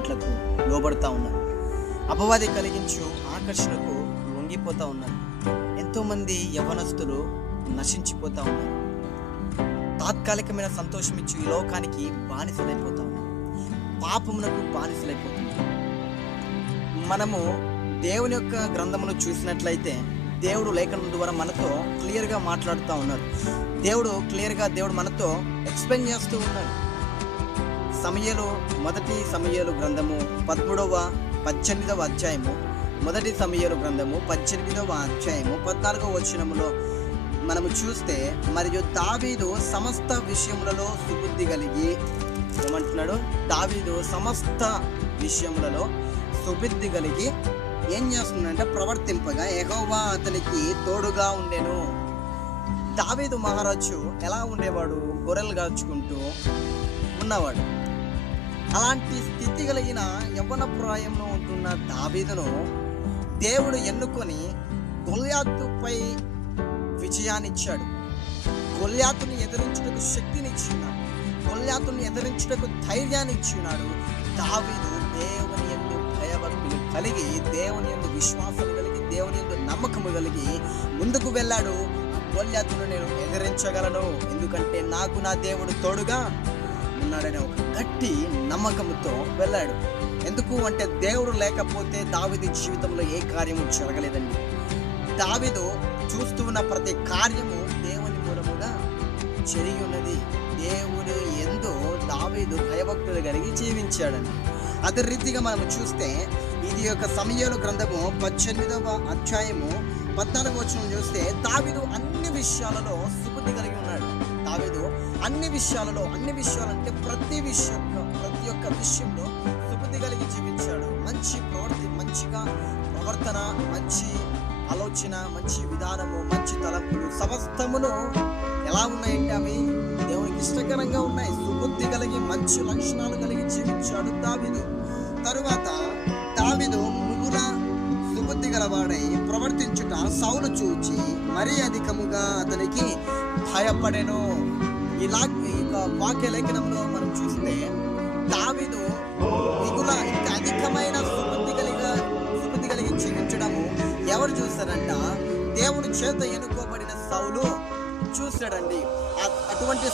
మాటలకు లోబడతా ఉన్నారు. అపవాది కలిగించు ఆకర్షణకు లొంగిపోతూ ఉన్నారు. ఎంతోమంది యవ్వనస్తులు నశించిపోతూ ఉన్నారు. తాత్కాలికమైన సంతోషం ఇచ్చి ఈ లోకానికి బానిసలైపోతా ఉన్నారు. పాపమునకు బానిసలైపోతున్నారు. మనము దేవుని యొక్క గ్రంథమును చూసినట్లయితే దేవుడు లేఖనం ద్వారా మనతో క్లియర్గా మాట్లాడుతూ ఉన్నారు. దేవుడు మనతో ఎక్స్ప్లెయిన్ చేస్తూ ఉన్నారు. మొదటి సమూయేలు గ్రంథము 18వ అధ్యాయము, మొదటి సమూయేలు గ్రంథము 18వ అధ్యాయము 14వ వచనములో మనము చూస్తే, మరియు దావీదు సమస్త విషయములలో సుబుద్ధి కలిగి ఏమంటున్నాడు? దావీదు సమస్త విషయములలో సుబుద్ధి కలిగి ఏం చేస్తున్నాడంటే ప్రవర్తింపగా యెహోవా అతనికి తోడుగా ఉండెను. దావీదు మహారాజు ఎలా ఉండేవాడు? గొర్రెలు కాచుకుంటూ ఉన్నవాడు. అలాంటి స్థితి కలిగిన యవ్వన ప్రాయంలో ఉంటున్న దావీదును దేవుడు ఎన్నుకొని గొల్యాతుపై విజయాన్నిచ్చాడు. గొల్యాతుని ఎదిరించుటకు శక్తినిచ్చినాడు. గొల్యాతుని ఎదిరించుటకు ధైర్యాన్ని ఇచ్చినాడు. దావీదు దేవుని యందు భయభక్తులు కలిగి, దేవుని యందు విశ్వాసం కలిగి, దేవుని యందు నమ్మకము కలిగి ముందుకు వెళ్ళాడు. గొల్యాతును నేను ఎదిరించగలను, ఎందుకంటే నాకు నా దేవుడు తోడుగా ఉన్నాడనే ఒక గట్టి నమ్మకంతో వెళ్ళాడు. ఎందుకు అంటే దేవుడు లేకపోతే దావీదు జీవితంలో ఏ కార్యము జరగలేదండి. దావీదు చూస్తూ ఉన్న ప్రతి కార్యము దేవుని మూలముగా జరిగి ఉన్నది. దేవుడు ఎందు దావీదు భయభక్తులు కలిగి జీవించాడని. అదే రీతిగా మనం చూస్తే ఇది యొక్క సమూయేలు గ్రంథము 18వ అధ్యాయము 14వ వచనం చూస్తే, దావీదు అన్ని విషయాలలో సుబుద్ధి కలిగి ఉన్నాడు. దావీదు అన్ని విషయాలంటే ప్రతి ఒక్క విషయంలో సుబుద్ధి కలిగి జీవించాడు. మంచిగా ప్రవర్తన, మంచి ఆలోచన, మంచి విధానము, మంచి తలంపులు సమస్తమును ఎలా ఉన్నాయంటే అవి దేవునికి ఇష్టకరంగా ఉన్నాయి. సుబుద్ధి కలిగి మంచి లక్షణాలు కలిగి జీవించాడు దావీదు. తరువాత దావీదు ముగుల సుబుద్ధి గలవాడై ప్రవర్తించుట సౌలు చూచి మరీ అధికముగా అతనికి భయపడెను. ఇలా వాక్య లేఖనంలో మనం చూస్తే దావీదు మిగుల ఇంకా అధికమైన సుబుద్ధి కలిగి జీవించడము ఎవరు చూస్తారంట? దేవుని చేత ఎన్నుకోబడిన సౌలు చూశాడండి. అటువంటి